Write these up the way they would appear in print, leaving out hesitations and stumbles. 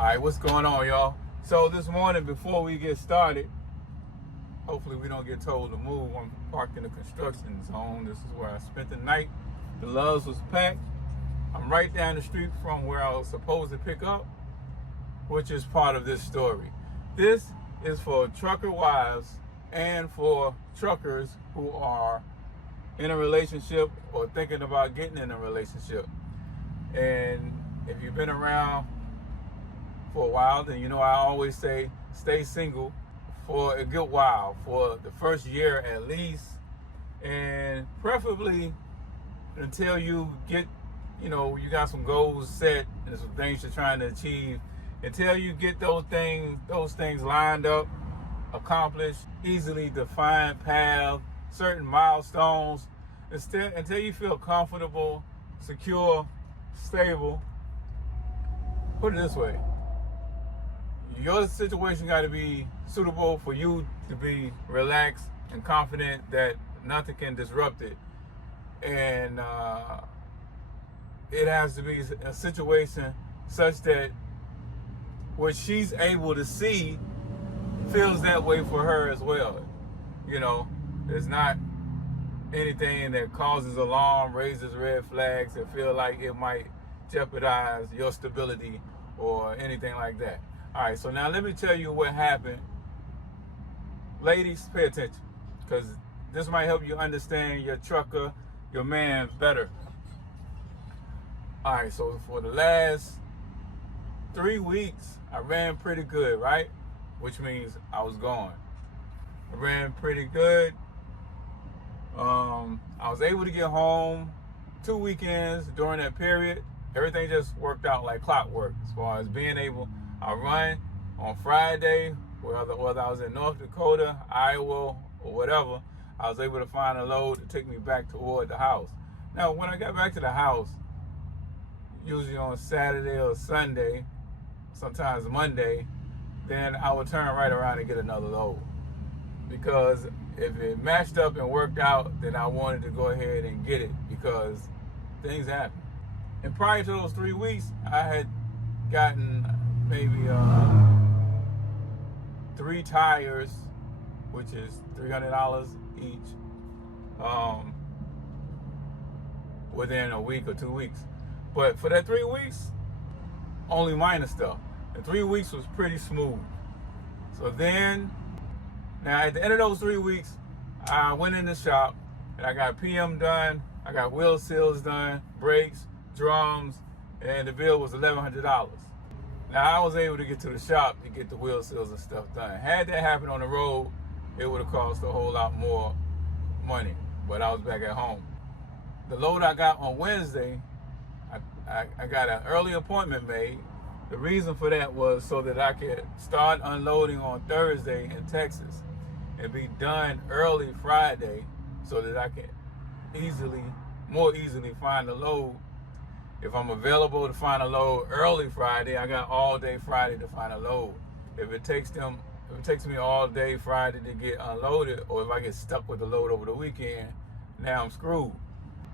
Alright, what's going on, y'all? So this morning, before we get started, hopefully we don't get told to move. I'm parked in the construction zone. This is where I spent the night. The Loves was packed. I'm right down the street from where I was supposed to pick up, which is part of this story. This is for trucker wives and for truckers who are in a relationship or thinking about getting in a relationship. And if you've been around for a while, then you know I always say stay single for a good while, for the first year at least, and preferably until you get, you got some goals set and some things you're trying to achieve. Until you get those things lined up, accomplished, easily defined path, certain milestones, until you feel comfortable, secure, stable. Put it this way. Your situation got to be suitable for you to be relaxed and confident that nothing can disrupt it. And it has to be a situation such that what she's able to see feels that way for her as well. There's not anything that causes alarm, raises red flags, that feel like it might jeopardize your stability or anything like that. All right, so now let me tell you what happened. Ladies, pay attention, because this might help you understand your trucker, your man better. All right, so for the last 3 weeks, I ran pretty good, right? Which means I was gone. I ran pretty good. I was able to get home 2 weekends during that period. Everything just worked out like clockwork as far as being able. I run on Friday, whether I was in North Dakota, Iowa, or whatever, I was able to find a load to take me back toward the house. Now, when I got back to the house, usually on Saturday or Sunday, sometimes Monday, then I would turn right around and get another load. Because if it matched up and worked out, then I wanted to go ahead and get it, because things happen. And prior to those 3 weeks, I had gotten maybe 3 tires, which is $300 each, within a week or 2 weeks. But for that 3 weeks, only minor stuff. And 3 weeks was pretty smooth. So then, now at the end of those 3 weeks, I went in the shop and I got PM done, I got wheel seals done, brakes, drums, and the bill was $1,100. Now I was able to get to the shop to get the wheel seals and stuff done. Had that happened on the road, it would have cost a whole lot more money, but I was back at home. The load I got on Wednesday, I got an early appointment made. The reason for that was so that I could start unloading on Thursday in Texas and be done early Friday, so that I can more easily find a load. If I'm available to find a load early Friday, I got all day Friday to find a load. If it takes me all day Friday to get unloaded, or if I get stuck with the load over the weekend, now I'm screwed.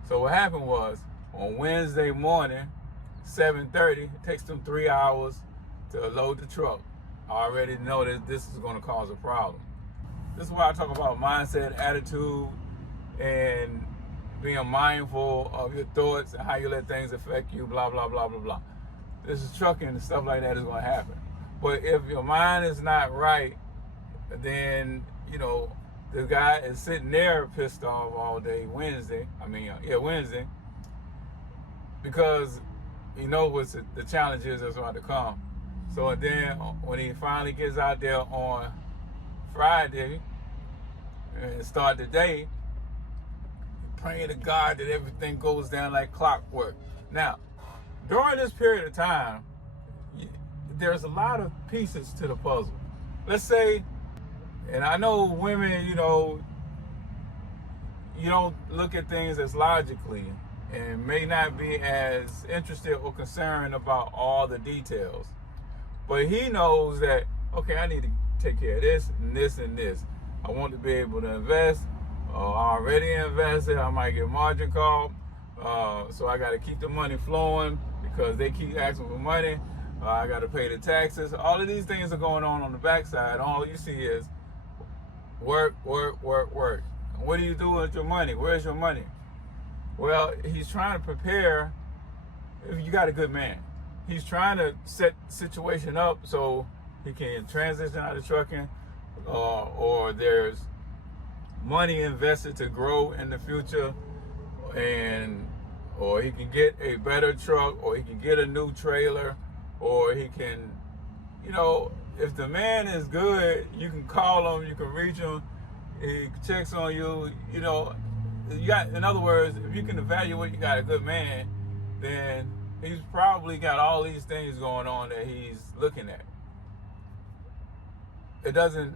So what happened was, on Wednesday morning, 7:30, it takes them 3 hours to load the truck. I already know that this is going to cause a problem. This is why I talk about mindset, attitude, and being mindful of your thoughts and how you let things affect you, blah, blah, blah, blah, blah. This is trucking and stuff like that is going to happen. But if your mind is not right, then, the guy is sitting there pissed off all day Wednesday, because he knows what the challenge is that's about to come. So then when he finally gets out there on Friday and start the day, praying to God that everything goes down like clockwork. Now, during this period of time, there's a lot of pieces to the puzzle. Let's say, and I know women, you don't look at things as logically and may not be as interested or concerned about all the details. But he knows that, okay, I need to take care of this and this and this. I want to be able to invest. I already invested. I might get margin call. So I got to keep the money flowing because they keep asking for money. I got to pay the taxes. All of these things are going on the backside. All you see is work, work, work, work. What do you do with your money? Where's your money? Well, he's trying to prepare. If you got a good man, he's trying to set situation up so he can transition out of trucking, or there's money invested to grow in the future, or he can get a better truck, or he can get a new trailer, or he can, if the man is good, you can call him, you can reach him, he checks on you, you got, in other words, if you can evaluate you got a good man, then he's probably got all these things going on that he's looking at. It doesn't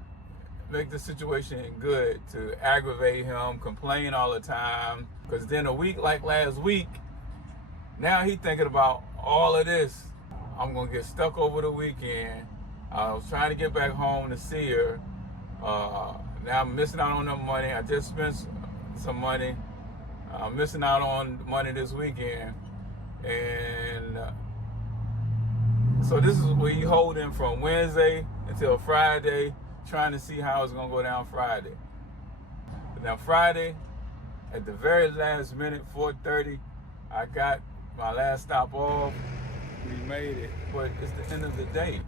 make the situation good to aggravate him, complain all the time, because then a week like last week, now he's thinking about all of this. I'm going to get stuck over the weekend. I was trying to get back home to see her. Now I'm missing out on the money. I just spent some money. I'm missing out on money this weekend. And so this is where you holding from Wednesday until Friday, trying to see how it's going to go down Friday. Now Friday, at the very last minute, 4:30, I got my last stop off. We made it, but it's the end of the day.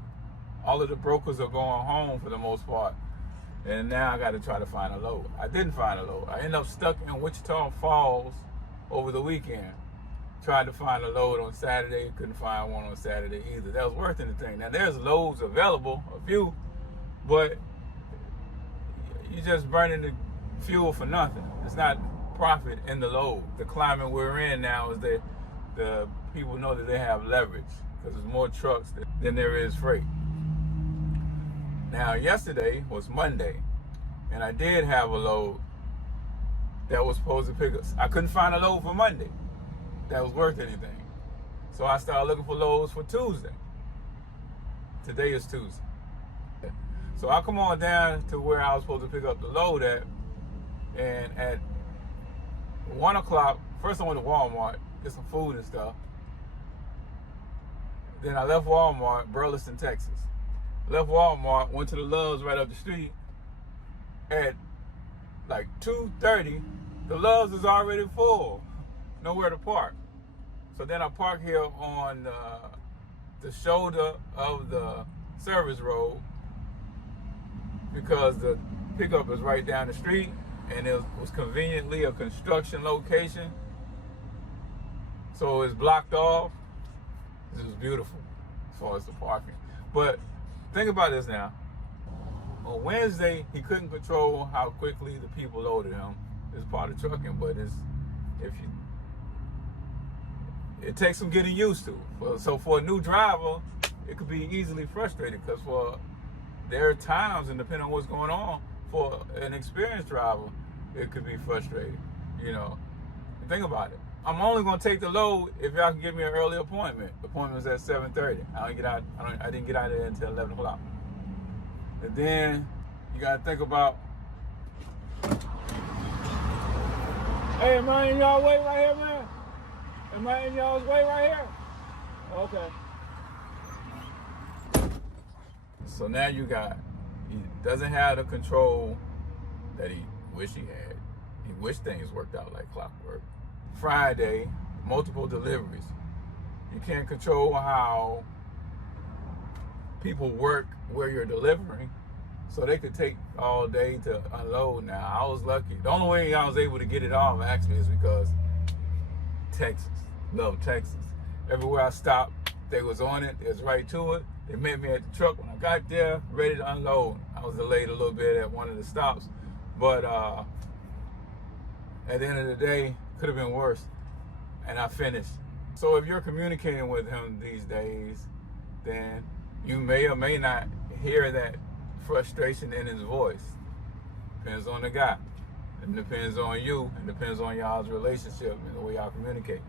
All of the brokers are going home for the most part. And now I got to try to find a load. I didn't find a load. I ended up stuck in Wichita Falls over the weekend. Tried to find a load on Saturday. Couldn't find one on Saturday either. That was worth anything. Now there's loads available, a few, but you're just burning the fuel for nothing. It's not profit in the load. The climate we're in now is that the people know that they have leverage because there's more trucks than there is freight. Now, yesterday was Monday, and I did have a load that was supposed to pick us. I couldn't find a load for Monday that was worth anything. So I started looking for loads for Tuesday. Today is Tuesday. So I come on down to where I was supposed to pick up the load at, and at 1 o'clock, first I went to Walmart, get some food and stuff. Then I left Walmart, Burleson, Texas. Left Walmart, went to the Love's right up the street. At like 2:30, the Love's is already full. Nowhere to park. So then I park here on the shoulder of the service road because the pickup is right down the street and it was conveniently a construction location. So it's blocked off. This is beautiful as far as the parking. But think about this now. On Wednesday, he couldn't control how quickly the people loaded him. It's part of trucking, but it takes some getting used to. So for a new driver, it could be easily frustrating because there are times, and depending on what's going on, for an experienced driver, it could be frustrating. Think about it. I'm only gonna take the load if y'all can give me an early appointment. The appointment was at 7:30. I didn't get out of there until 11 o'clock. And then you gotta think about, hey, am I in y'all way right here, man? Am I in y'all's way right here? Okay. So now he doesn't have the control that he wished he had. He wished things worked out like clockwork. Friday, multiple deliveries. You can't control how people work where you're delivering, so they could take all day to unload. Now, I was lucky. The only way I was able to get it off actually is because Texas. Love Texas. Everywhere I stopped, they was on it. They was right to it. They met me at the truck when I got there, ready to unload. I was delayed a little bit at one of the stops, but at the end of the day, could have been worse, and I finished. So if you're communicating with him these days, then you may or may not hear that frustration in his voice. Depends on the guy. It depends on you. It depends on y'all's relationship and the way y'all communicate.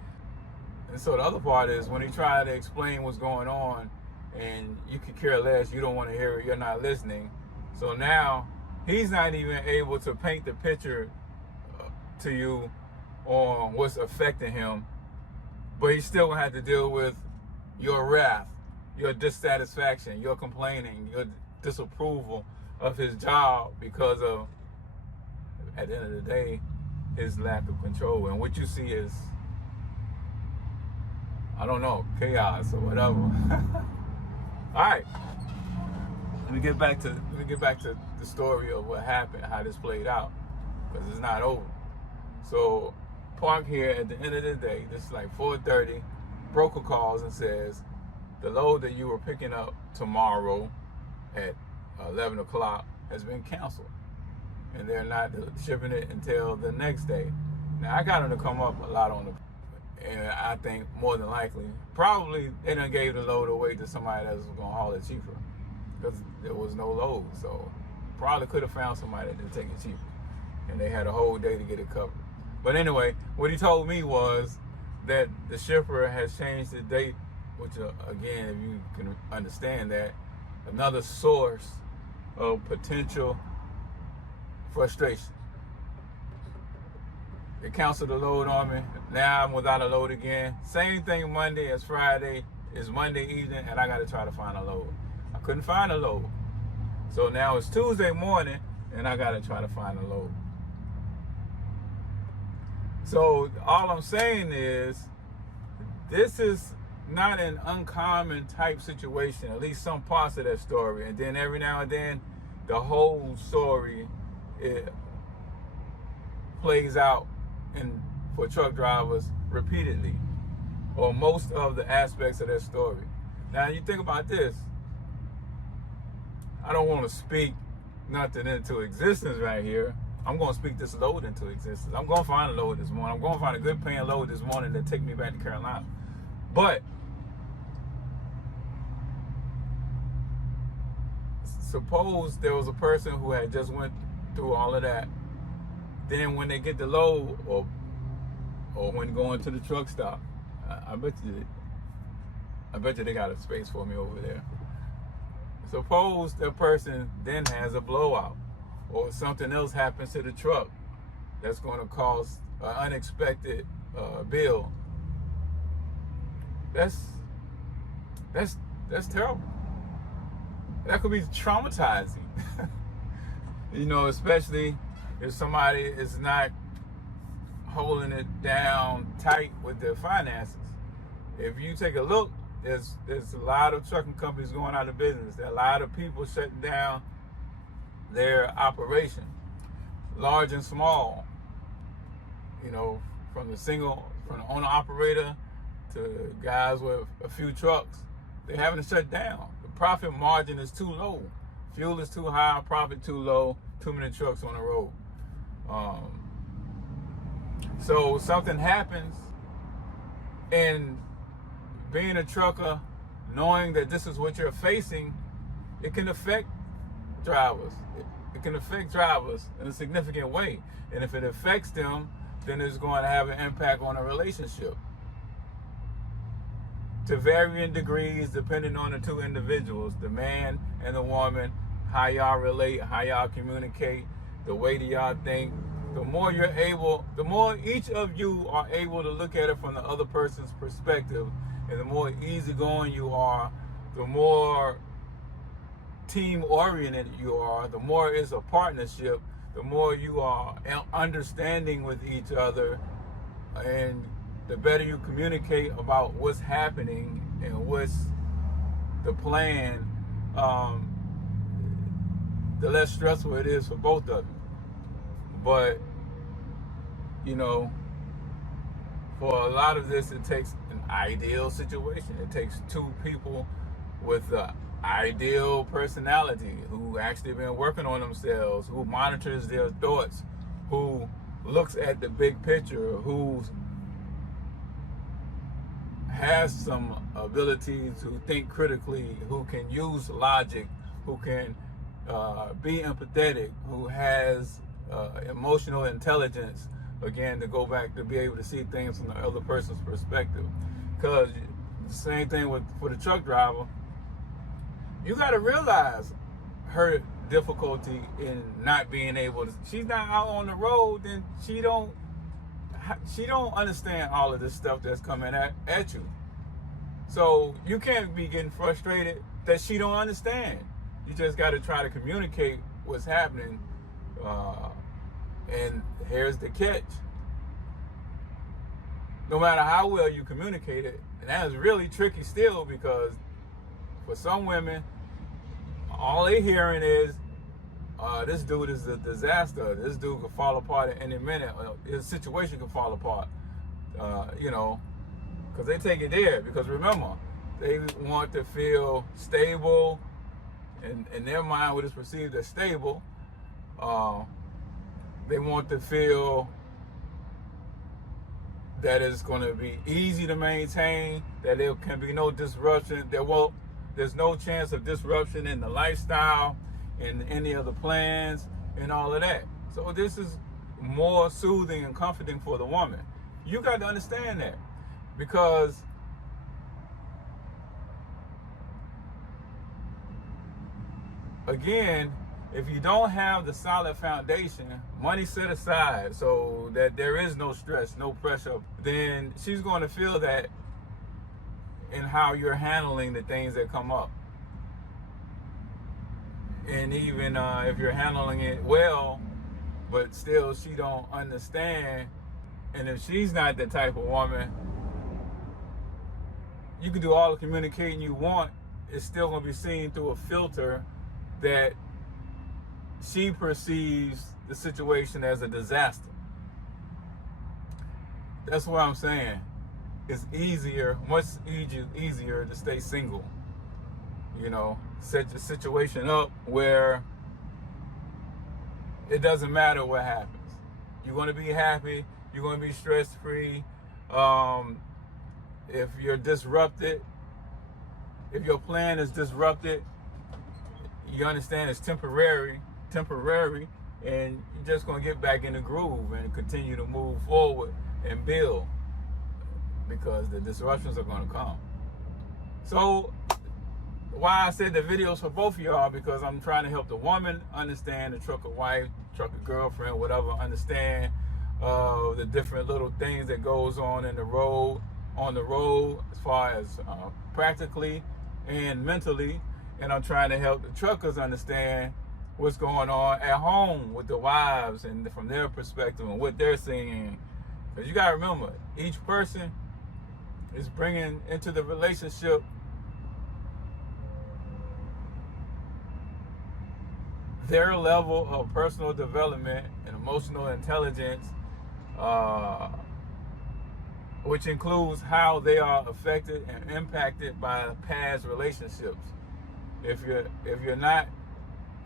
And so the other part is when he tried to explain what's going on and you could care less, you don't want to hear it, you're not listening. So now he's not even able to paint the picture to you on what's affecting him, but he's still gonna have to deal with your wrath your dissatisfaction, your complaining, your disapproval of his job because of, at the end of the day, his lack of control. And what you see is, I don't know, chaos or whatever. All right. Let me get back to the story of what happened, how this played out, because it's not over. So, park here at the end of the day. This is like 4:30. Broker calls and says the load that you were picking up tomorrow at 11 o'clock has been canceled, and they're not shipping it until the next day. Now, I got them to come up a lot on the, and I think more than likely, probably they done gave the load away to somebody that was going to haul it cheaper, because there was no load. So probably could have found somebody that did take it cheaper, and they had a whole day to get it covered. But anyway, what he told me was that the shipper has changed the date, which again, if you can understand that, another source of potential frustration. They canceled the load on me. Now I'm without a load again. Same thing Monday as Friday. It's Monday evening, and I got to try to find a load. I couldn't find a load. So now it's Tuesday morning, and I got to try to find a load. So all I'm saying is, this is not an uncommon type situation, at least some parts of that story. And then every now and then, the whole story plays out for truck drivers repeatedly, or most of the aspects of that story. Now, you think about this. I don't want to speak nothing into existence right here. I'm going to speak this load into existence. I'm going to find a load this morning. I'm going to find a good paying load this morning that take me back to Carolina. But suppose there was a person who had just went through all of that. Then when they get the load, or when going to the truck stop, I bet you they got a space for me over there. Suppose that person then has a blowout, or something else happens to the truck that's going to cause an unexpected bill. That's terrible. That could be traumatizing. You know, especially if somebody is not holding it down tight with their finances. If you take a look, there's a lot of trucking companies going out of business. There are a lot of people shutting down their operation, large and small. You know, from the owner operator to guys with a few trucks, they're having to shut down. The profit margin is too low. Fuel is too high, profit too low, too many trucks on the road. So something happens, and being a trucker, knowing that this is what you're facing, it can affect drivers. It can affect drivers in a significant way. And if it affects them, then it's going to have an impact on a relationship, to varying degrees depending on the two individuals, the man and the woman, how y'all relate, how y'all communicate, the way that y'all think. The more each of you are able to look at it from the other person's perspective, and the more easygoing you are, the more team-oriented you are, the more it's a partnership, the more you are understanding with each other, and the better you communicate about what's happening and what's the plan, the less stressful it is for both of you. But, you know, for a lot of this, it takes an ideal situation. It takes two people with an ideal personality who actually been working on themselves, who monitors their thoughts, who looks at the big picture, who has some ability to think critically, who can use logic, who can be empathetic, who has emotional intelligence, again, to go back to be able to see things from the other person's perspective. Because the same thing for the truck driver, you got to realize her difficulty in not being able to, she's not out on the road, then she don't understand all of this stuff that's coming at you. So you can't be getting frustrated that she don't understand. You just got to try to communicate what's happening. And here's the catch. No matter how well you communicate it, and that is really tricky still, because for some women, all they hearing is, this dude is a disaster. This dude could fall apart at any minute. His situation could fall apart. Because they take it there. Because remember, they want to feel stable, and in their mind, what is perceived as stable. They want to feel that it's going to be easy to maintain, that there can be no disruption. There's no chance of disruption in the lifestyle, in any of the plans, and all of that. So this is more soothing and comforting for the woman. You got to understand that, because again, if you don't have the solid foundation, money set aside so that there is no stress, no pressure, then she's going to feel that in how you're handling the things that come up. And even if you're handling it well, but still she don't understand, and if she's not the type of woman, you can do all the communicating you want, it's still going to be seen through a filter that she perceives the situation as a disaster. That's what I'm saying. It's much easier to stay single. Set your situation up where it doesn't matter what happens. You're going to be happy. You're going to be stress-free. If you're disrupted, if your plan is disrupted, you understand it's temporary, and you're just going to get back in the groove and continue to move forward and build, because the disruptions are going to come. So why I said the videos for both of y'all, because I'm trying to help the woman understand, the trucker wife, trucker girlfriend, whatever, understand the different little things that goes on the road, as far as practically and mentally. And I'm trying to help the truckers understand what's going on at home with the wives, and from their perspective and what they're seeing. Because you got to remember, each person is bringing into the relationship their level of personal development and emotional intelligence, which includes how they are affected and impacted by past relationships. If you're not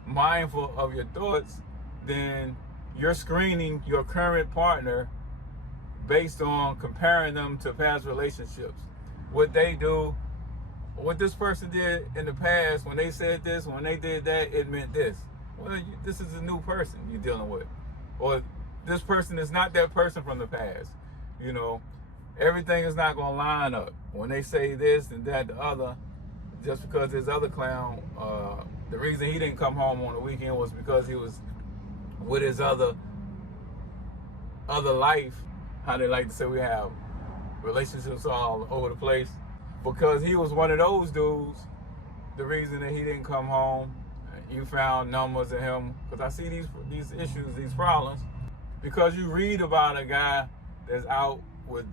mindful of your thoughts, then you're screening your current partner based on comparing them to past relationships. What they do, what this person did in the past, when they said this, when they did that, it meant this. Well, this is a new person you're dealing with. Or this person is not that person from the past. Everything is not going to line up. When they say this and that, the other, just because this other clown, the reason he didn't come home on the weekend was because he was with his other life. How they like to say we have relationships all over the place. Because he was one of those dudes, the reason that he didn't come home, you found numbers of him. Because I see these issues, these problems, because you read about a guy that's out with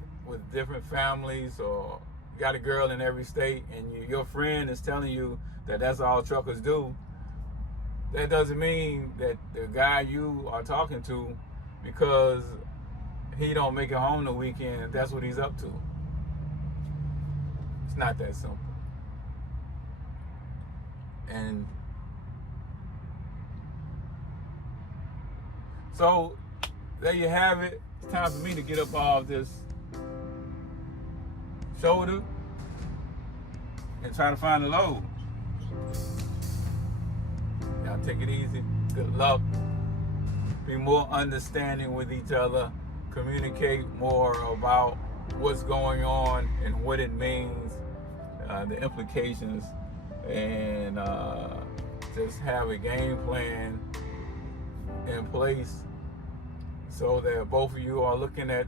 different families, or you got a girl in every state, and your friend is telling you that that's all truckers do. That doesn't mean that the guy you are talking to, because he don't make it home the weekend, that's what he's up to. It's not that simple. And so there you have it. It's time for me to get up off this shoulder and try to find a load. Y'all take it easy. Good luck. Be more understanding with each other. Communicate more about what's going on and what it means, the implications, and just have a game plan in place so that both of you are looking at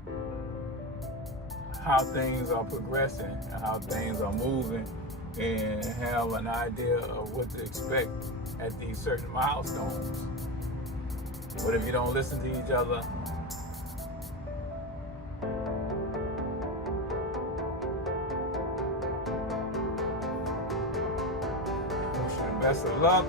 how things are progressing and how things are moving, and have an idea of what to expect at these certain milestones. But if you don't listen to each other, wish you the best of luck.